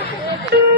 Obrigada.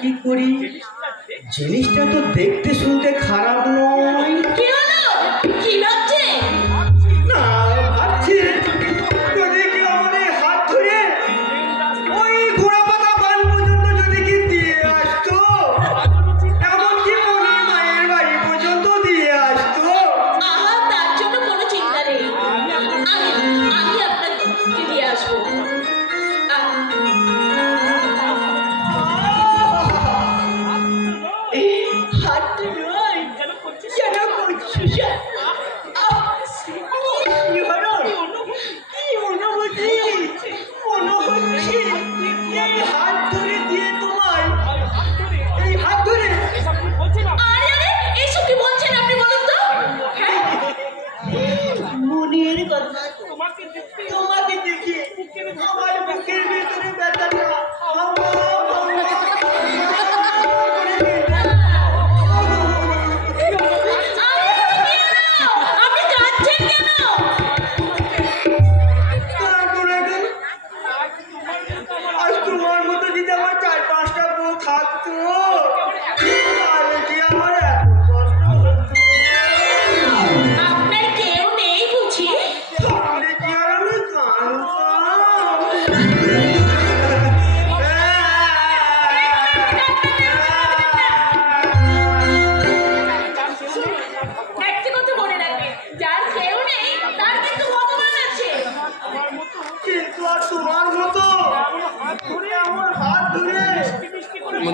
কি করি? জিনিসটা তো দেখতে শুনতে খারাপ নয়। কি হলো? কি লাগছে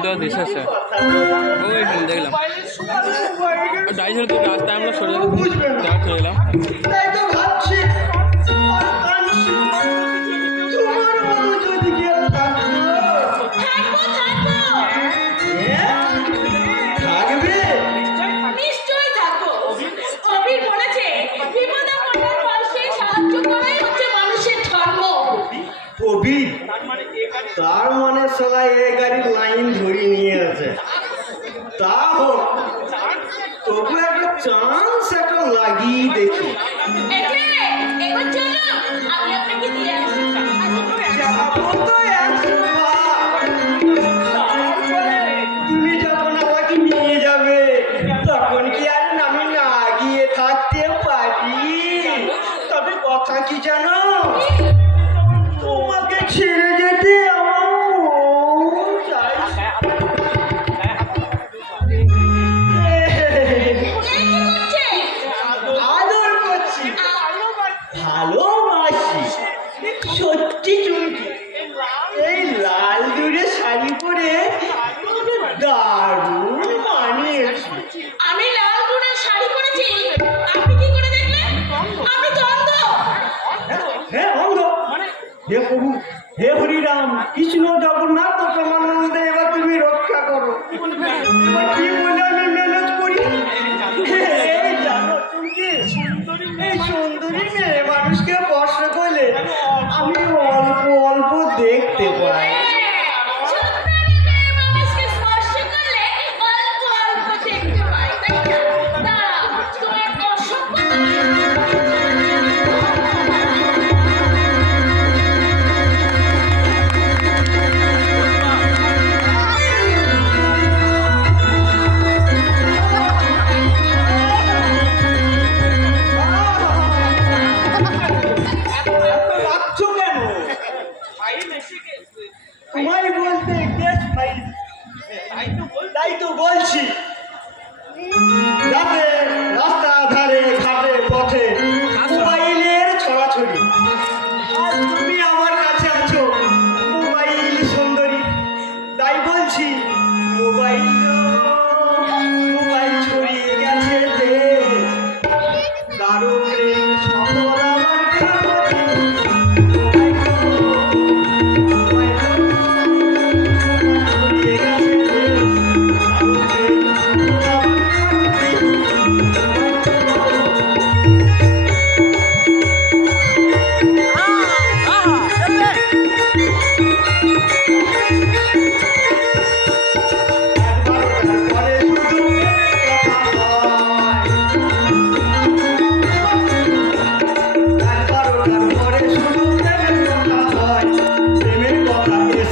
দেওয়ার দেশ আছে। ওই দেখলাম। ডাইজেল রাস্তায় আমরা সরে যাওয়ার চলে এলাম লাগিয়ে দেখি লক্ষ্মী চুমকি। এই লাল দুরে শাড়ি পরে দারুণ আমি লাল শাড়ি পরেছি। আপনি কি করে দেখলেন? তো অন্ধ। অন্ধ। হে প্রভু হে হরিরাম কৃষ্ণ জগন্নাথ এবার তুমি রক্ষা করো। কি বলে আমি ম্যানেজ করি? এই জানো সুন্দরী মেয়ে মানুষকে বড়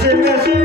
Você mesmo.